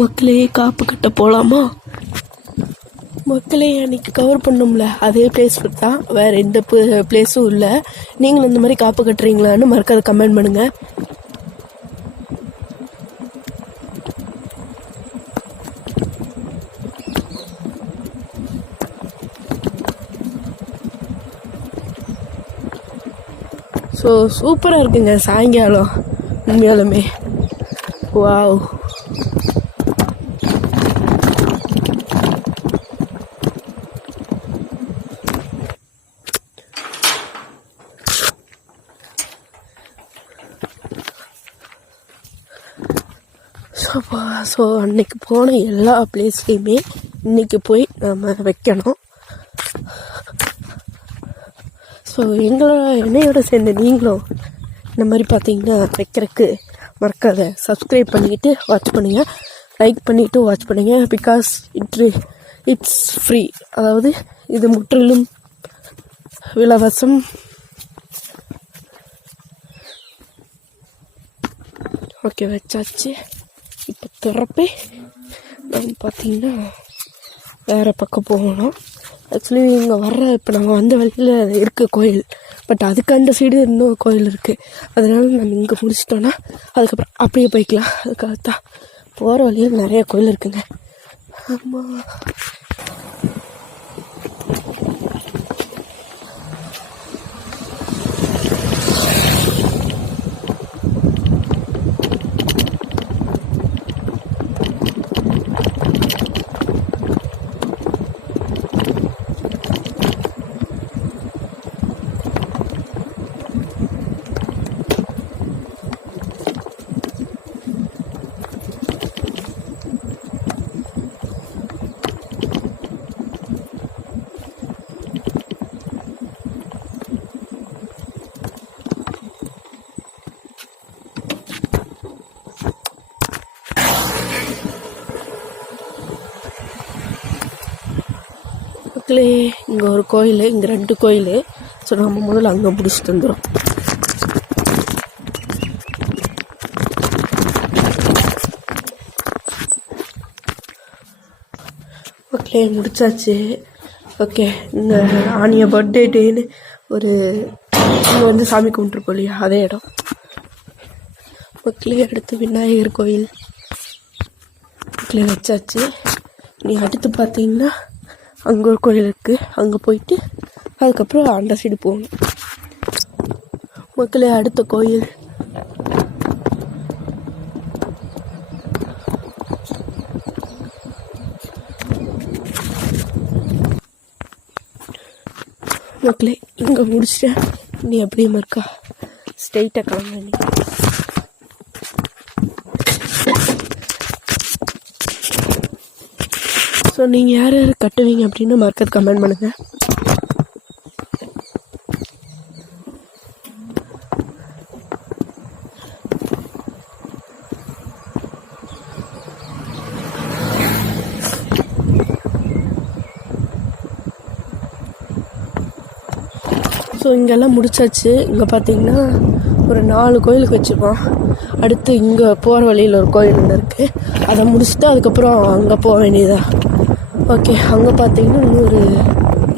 மக்களே காப்பு கட்ட போகலாமா? மக்களே அன்றைக்கி கவர் பண்ணோம்ல அதே பிளேஸ் தான், வேறு எந்த பிளேஸும் இல்லை. நீங்களும் இந்த மாதிரி காப்பு கட்டுறீங்களான்னு மறக்காத கமெண்ட் பண்ணுங்கள். ஸோ சூப்பராக இருக்குங்க சாயங்காலம் உண்மையாலுமே. வாவ், ஸோ அன்னைக்கு போன எல்லா பிளேஸ்லையுமே இன்னைக்கு போய் நம்ம வைக்கணும். ஸோ என்னையோட சேர்ந்து நீங்களும் இந்த மாதிரி பார்த்தீங்கன்னா வைக்கிறதுக்கு மறக்காத சப்ஸ்கிரைப் பண்ணிக்கிட்டு வாட்ச் பண்ணுங்கள், லைக் பண்ணிவிட்டு வாட்ச் பண்ணுங்கள். பிகாஸ் இட்ஸ் ஃப்ரீ, அதாவது இது முற்றிலும் இலவசம். ஓகே, வச்சாச்சு. இப்போ திறப்பே நம்ம பார்த்தீங்கன்னா வேறு பக்கம் போகணும். ஆக்சுவலி இங்கே இப்போ நம்ம வந்த வழியில் இருக்குது கோயில், பட் அதுக்கு அந்த சைடு இன்னும் கோயில் இருக்குது. அதனால நம்ம இங்கே முடிச்சிட்டோன்னா அதுக்கப்புறம் அப்படியே போய்க்கலாம். அதுக்காகத்தான் போகிற வழியில் நிறைய கோயில் இருக்குங்க. ஆமாம், இங்கே ஒரு கோயில், இங்கே 2 கோயில். ஸோ நம்ம முதல்ல அங்கே முடிச்சுட்டு வந்துடும். ஓகே, முடிச்சாச்சு. ஓகே, இந்த ஆனிய பர்த்டே டேன்னு ஒரு இங்கே வந்து சாமி கும்பிட்டுருக்கோம் இல்லையா, அதே இடம். மக்களே அடுத்து விநாயகர் கோயில் மக்களே வச்சாச்சு. நீ அடுத்து பார்த்தீங்கன்னா அங்கே ஒரு கோயில் இருக்குது, அங்கே போயிட்டு அதுக்கப்புறம் அந்த சைடு போகணும். மக்களே அடுத்த கோயில் மக்களே இங்கே முடிச்சிட்டேன். நீ அப்படியே இருக்கா ஸ்ட்ரெயிட்டாக கிளம்ப. நீ ஸோ நீங்கள் யார் யார் கட்டுவீங்க அப்படின்னு மறக்காத கமெண்ட் பண்ணுங்கள். ஸோ இங்கெல்லாம் முடிச்சாச்சு. இங்கே பார்த்தீங்கன்னா ஒரு 4 கோயிலுக்கு வச்சுருக்கோம். அடுத்து இங்கே போகிற வழியில் ஒரு கோயில் ஒன்று இருக்குது, அதை முடிச்சுட்டு அதுக்கப்புறம் அங்கே போக வேண்டியதா. ஓகே, அங்கே பார்த்தீங்கன்னா இன்னொரு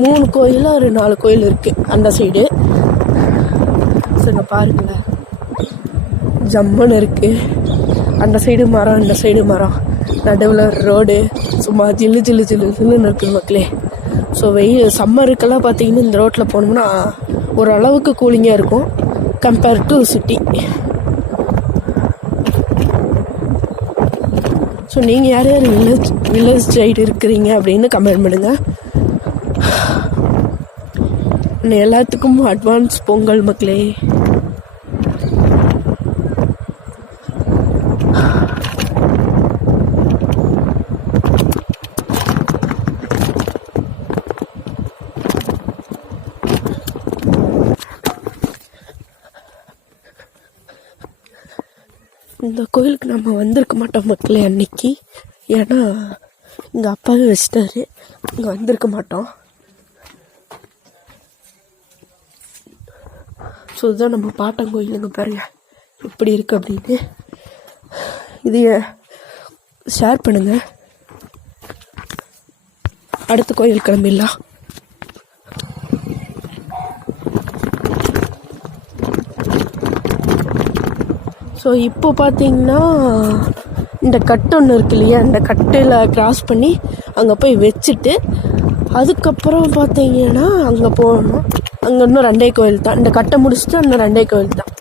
3 கோயிலாக ஒரு 4 கோயில் இருக்குது அந்த சைடு. ஸோ இங்கே பாருங்களேன், ஜம்மன் இருக்குது. அந்த சைடு மரம், இந்த சைடு மரம், நடுவில் ரோடு, சும்மா ஜில்லு ஜில்லு ஜில்லு ஜில்லுன்னு இருக்குது மக்களே. ஸோ சம்மருக்கெல்லாம் பார்த்தீங்கன்னா இந்த ரோட்டில் போனோம்னா ஓரளவுக்கு கூலிங்காக இருக்கும் கம்பேர் டு சிட்டி. ஸோ நீங்கள் யார் யார் வில்லேஜ் சைடு இருக்கிறீங்க அப்படின்னு கமெண்ட் பண்ணுங்கள். எல்லாத்துக்கும் அட்வான்ஸ் பொங்கல் மக்களே. இந்த கோயிலுக்கு நம்ம வந்திருக்க மாட்டோம் மக்களே அன்னைக்கு, ஏன்னா எங்கள் அப்பாவே வச்சிட்டாரு, இங்கே வந்திருக்க மாட்டோம். ஸோ இதுதான் நம்ம பாட்டங்கோயிலுங்க, பாருங்க எப்படி இருக்குது அப்படின்னு. இது ஷேர் பண்ணுங்கள். அடுத்த கோயில் கிளம்பிடலாம். ஸோ இப்போ பார்த்தீங்கன்னா இந்த கட்டு ஒன்று இருக்கு இல்லையா, இந்த கட்டையில் கிராஸ் பண்ணி அங்கே போய் வச்சுட்டு அதுக்கப்புறம் பார்த்தீங்கன்னா அங்கே போகணும். அங்கே இன்னும் 2 கோயில் தான். இந்த கட்டை முடிச்சுட்டு இன்னும் 2 கோயில் தான்.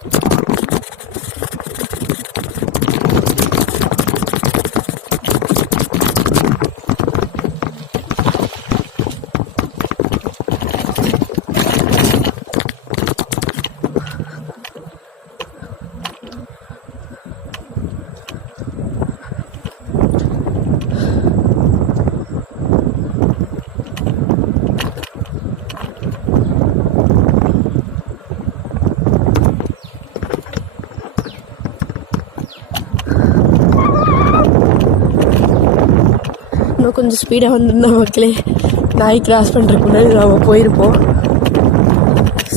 கொஞ்சம் ஸ்பீடாக வந்துருந்தோம் மக்களே. நாய் கிராஸ் பண்ணுறதுக்கு முன்னாடி நாம் போயிருப்போம்.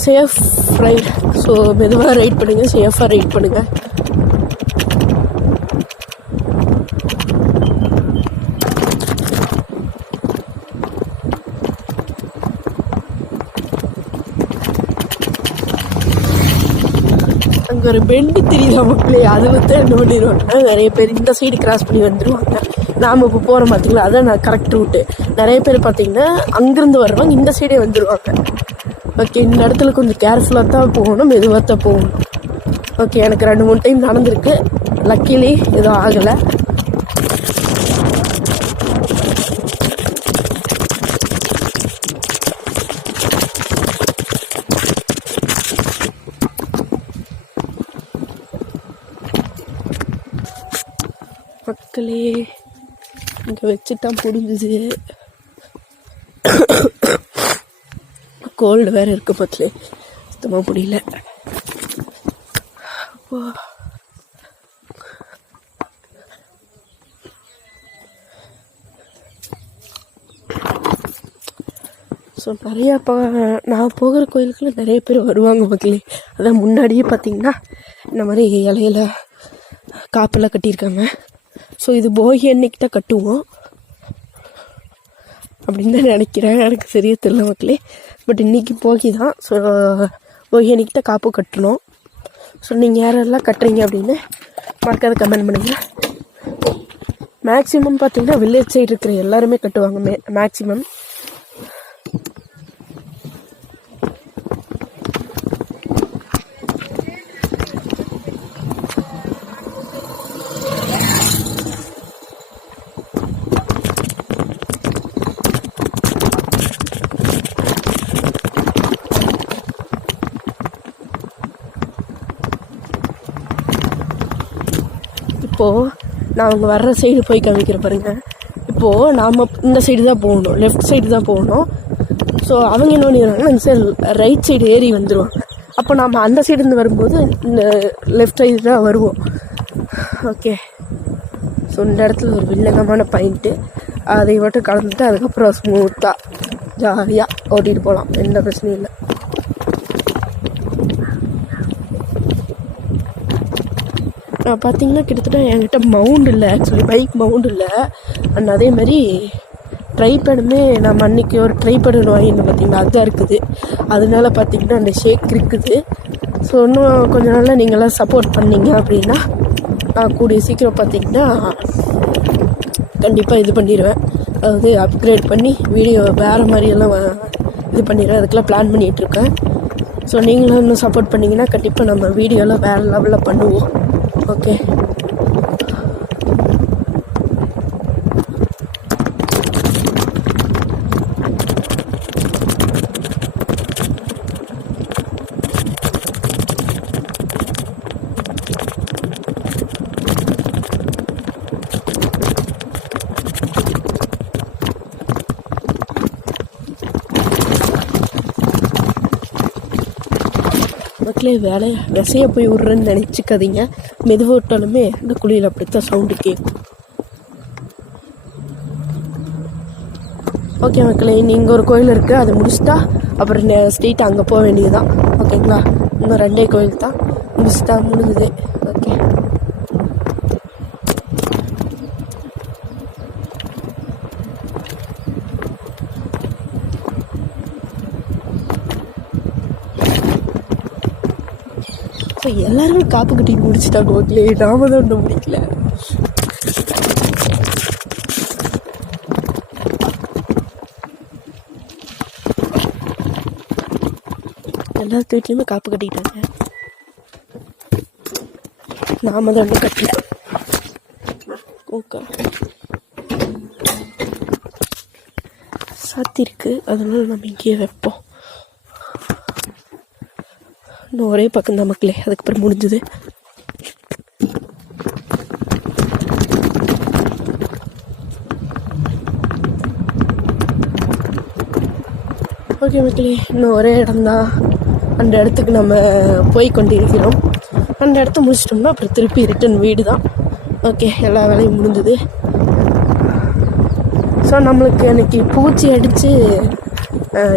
Safe right. ஸோ மெதுவாக ரைட் பண்ணுங்கள், சேஃபாக ரைட் பண்ணுங்கள். அங்கே ஒரு பெண்டு தெரியுதா மக்களே, அதில் தான் என்ன பண்ணிடுவாங்க, நிறைய பேர் இந்த சைடு கிராஸ் பண்ணி வந்துடுவாங்க. நாம் இப்போ போகிறோம் பார்த்தீங்களா, அதான் நான் கரெக்ட் ரூட்டு. நிறைய பேர் பார்த்தீங்கன்னா அங்கேருந்து வர்றவங்க இந்த சைடே வந்துடுவாங்க. ஓகே, இந்த இடத்துல கொஞ்சம் கேர்ஃபுல்லாக தான் போகணும், மெதுவாக தான் போகணும். ஓகே, எனக்கு 2-3 டைம் நடந்திருக்கு. லக்கிலி எதுவும் ஆகலை. மக்களே இங்கே வச்சுட்டா முடிஞ்சுது. கோல்டு வேறு இருக்கு மக்களே, சுத்தமாக முடியல. ஸோ நிறையா நான் போகிற கோயிலுக்குள்ள நிறைய பேர் வருவாங்க மக்களே. அதான் முன்னாடியே பார்த்தீங்கன்னா இந்த மாதிரி இலையில காப்பெல்லாம் கட்டியிருக்காங்க. ஸோ இது போகி அன்னைக்கு தான் கட்டுவோம் அப்படின்னு தான் நினைக்கிறேன், எனக்கு சரியா தெரியல மக்களே. பட் இன்றைக்கி போகி தான். ஸோ போகி அன்னைக்கு தான் காப்பு கட்டணும். ஸோ நீங்கள் யாரெல்லாம் கட்டுறீங்க அப்படின்னு மறக்காத கமெண்ட் பண்ணுங்கள். மேக்ஸிமம் பார்த்தீங்கன்னா வில்லேஜ் சைடு இருக்கிற எல்லாருமே கட்டுவாங்க மேக்ஸிமம். இப்போது நான் அவங்க வர்ற சைடு போய் காமிக்கிற பாருங்க. இப்போது நாம் இந்த சைடு தான் போகணும், லெஃப்ட் சைடு தான் போகணும். ஸோ அவங்க என்ன பண்ணிடுறாங்கன்னா இந்த சைடு ரைட் சைடு ஏறி வந்துடுவாங்க. அப்போ நாம் அந்த சைடுலேருந்து வரும்போது இந்த லெஃப்ட் சைடு தான் வருவோம். ஓகே, ஸோ இந்த இடத்துல ஒரு வில்லங்கமான பாயிண்ட்டு, அதை மட்டும் கலந்துட்டு அதுக்கப்புறம் ஸ்மூத்தாக ஜாலியாக ஓட்டிகிட்டு போகலாம், எந்த பிரச்சனையும் இல்லை. பார்த்தீங்கன்னா கிட்டத்தட்ட என்கிட்ட மவுண்ட் இல்லை, ஆக்சுவலி பைக் மவுண்ட் இல்லை. அண்ட் அதேமாதிரி ட்ரைபேடுமே நம்ம அன்றைக்கி ஒரு ட்ரைபேடு வாங்கிட்டு பார்த்தீங்கன்னா அதுதான் இருக்குது. அதனால பார்த்தீங்கன்னா அந்த ஷேக் இருக்குது. ஸோ இன்னும் கொஞ்ச நாளில் நீங்களாம் சப்போர்ட் பண்ணிங்க அப்படின்னா நான் கூடிய சீக்கிரம் பார்த்தீங்கன்னா கண்டிப்பாக இது பண்ணிடுவேன். அதாவது அப்கிரேட் பண்ணி வீடியோ வேறு மாதிரியெல்லாம் இது பண்ணிடுவேன். அதுக்கெல்லாம் பிளான் பண்ணிகிட்ருக்கேன். ஸோ நீங்களும் இன்னும் சப்போர்ட் பண்ணிங்கன்னா கண்டிப்பாக நம்ம வீடியோலாம் வேறு லெவலில் பண்ணுவோம். ஓகே, மக்களே விசைய போய் விட்றேன்னு நினச்சிக்காதீங்க. மெதுவாக விட்டாலுமே இந்த குழியில் அப்படித்தான் சவுண்டு கேட்கும். ஓகே மக்களே, இங்கே ஒரு கோயில் இருக்குது, அதை முடிச்சுட்டா அப்புறம் ஸ்ட்ரெயிட்டாக அங்கே போக வேண்டியது தான். ஓகேங்களா, இன்னும் 2 கோயில் தான் முடிச்சுட்டா முடிஞ்சுது. ஓகே, எல்லாருமே காப்பு கட்டிட்டு முடிச்சுட்டாங்க மக்களே, நாம தான் ஒன்றும் முடிக்கல. எல்லா வீட்லையுமே காப்பு கட்டிக்கிட்டாங்க, நாம தான் ஒன்றும் கட்டல. ஓகே சாத்திருக்கு, அதனால நம்ம இங்கேயே வைப்போம். இன்னும் ஒரே பக்கம் தான் மக்களே, அதுக்கப்புறம் முடிஞ்சது. ஓகே மக்களே, இன்னும் ஒரே இடம்தான், அந்த இடத்துக்கு நம்ம போய் கொண்டு இருக்கிறோம். அந்த இடத்த முடிச்சிட்டோம்னா அப்புறம் திருப்பி ரிட்டன் வீடு தான். ஓகே, எல்லா வேலையும் முடிஞ்சுது. ஸோ நம்மளுக்கு அன்றைக்கி பூச்சி அடித்து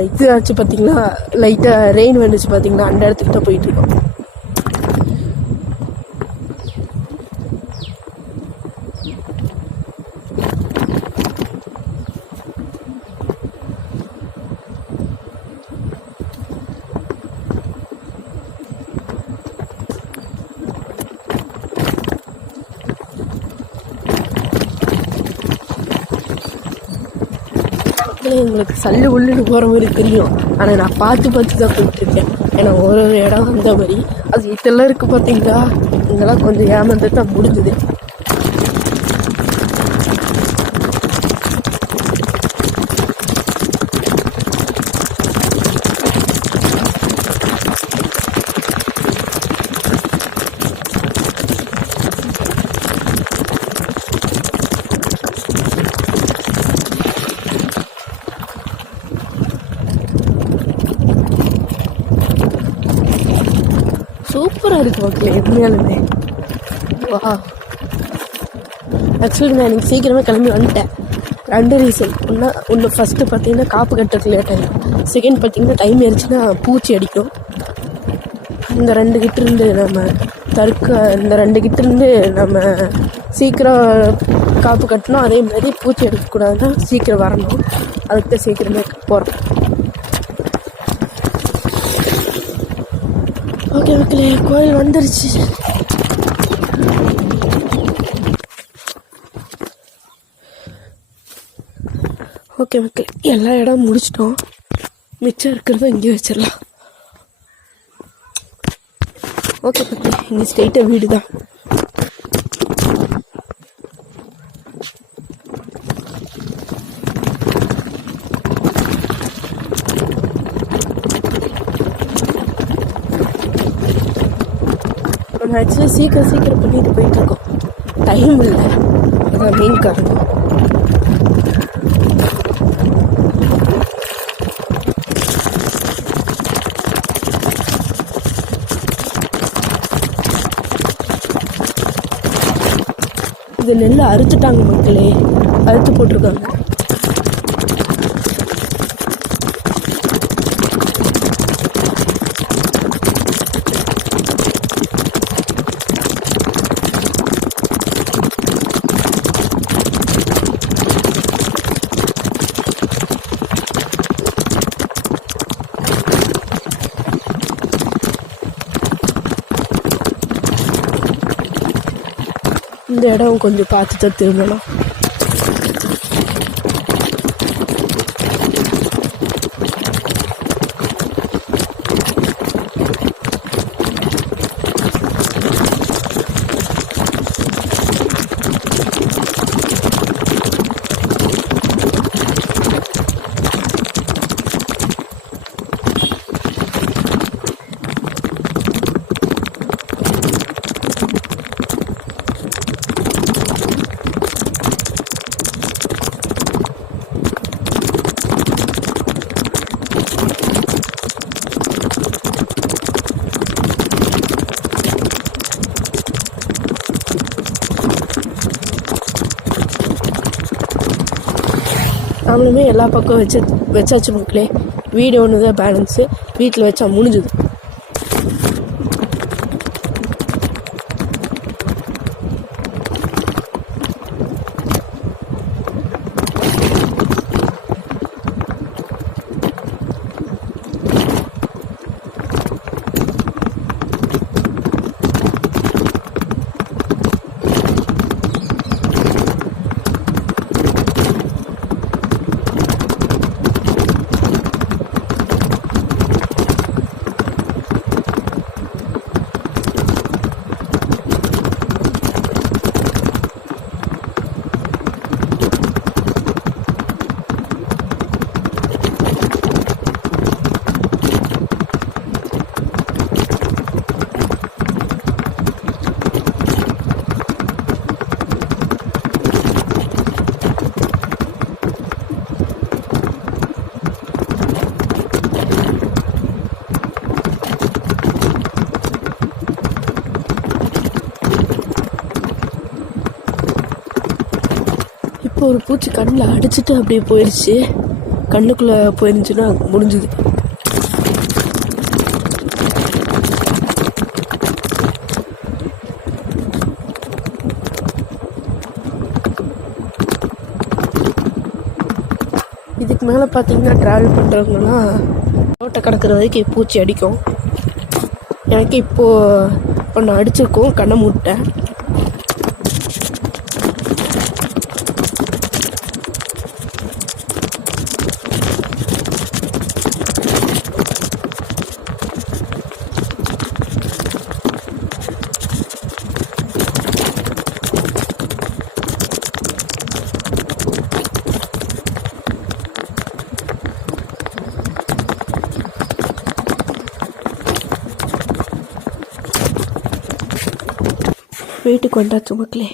இது ஆச்சு பார்த்திங்களா, லைட்டாக ரெயின் வந்துச்சு பார்த்திங்களா, அந்த இடத்துக்கு தான் போயிட்டுருக்கோம். எங்களுக்கு சல்லு உள்ளுன்னு போகிற மாதிரி தெரியும், ஆனால் நான் பார்த்து தான் போயிட்டுருக்கேன். ஏன்னா ஒரு இடம் அந்த மாதிரி அது இதெல்லாம் இருக்குது பார்த்தீங்களா, இங்கெல்லாம் கொஞ்சம் ஏமாந்து தான் முடிஞ்சுது. சூப்பராக இருக்குது மக்களே, உண்மையாலுமே. வா, ஆக்சுவலி நான் எனக்கு சீக்கிரமே கிளம்பி வந்துட்டேன். 2 ரீசன். ஒன்று ஃபஸ்ட்டு பார்த்தீங்கன்னா காப்பு கட்டுறதுக்கு லேட் ஆகிடும். செகண்ட் பார்த்தீங்கன்னா டைம் ஆயிடுச்சுன்னா பூச்சி அடிக்கும். இந்த 2 கிட்டேருந்து நம்ம இந்த 2 கிட்டேருந்து நம்ம சீக்கிரம் காப்பு கட்டணும். அதே மாதிரி பூச்சி எடுக்கக்கூடாதுன்னா சீக்கிரம் வரணும். அதுக்கு தான் சீக்கிரமே போகிறோம். ஓகே மக்களே, கோயில் வந்துருச்சு. ஓகே மக்களே, எல்லா இடம் முடிச்சிட்டோம். மிச்சம் இருக்கிறத இங்கே வச்சிடலாம். ஓகே மக்களே, இங்கே ஸ்ட்ரெயிட்டாக வீடு தான். ஆக்சுவலி சீக்கிரம் பண்ணிட்டு போயிட்டுருக்கோம், டைம் இல்லை, அதான் மெயின் காரணம். இது நெல் அறுத்துட்டாங்க மக்களே, அறுத்து போட்டிருக்காங்க. இந்த இடம் கொஞ்சம் பார்த்து தான் திரும்பணும். நாமளுமே எல்லா பக்கம் வச்சாச்சு மக்களே. வீடு ஒன்று தான் பேலன்ஸு, வீட்டில் வச்சா முடிஞ்சுது. ஒரு பூச்சி கண்ணில் அடிச்சுட்டு அப்படியே போயிடுச்சு. கண்ணுக்குள்ளே போயிருந்துச்சுன்னா முடிஞ்சுது. இதுக்கு மேலே பார்த்தீங்கன்னா ட்ராவல் பண்ணுறவங்கலாம் ரோட்டை கடக்கிற வரைக்கும் பூச்சி அடிக்கும். எனக்கு இப்போது ஒன்று அடிச்சிருக்கோம், கண்ணை மூட்டேன். வீட்டுக்கு வந்தாச்சு மக்களே.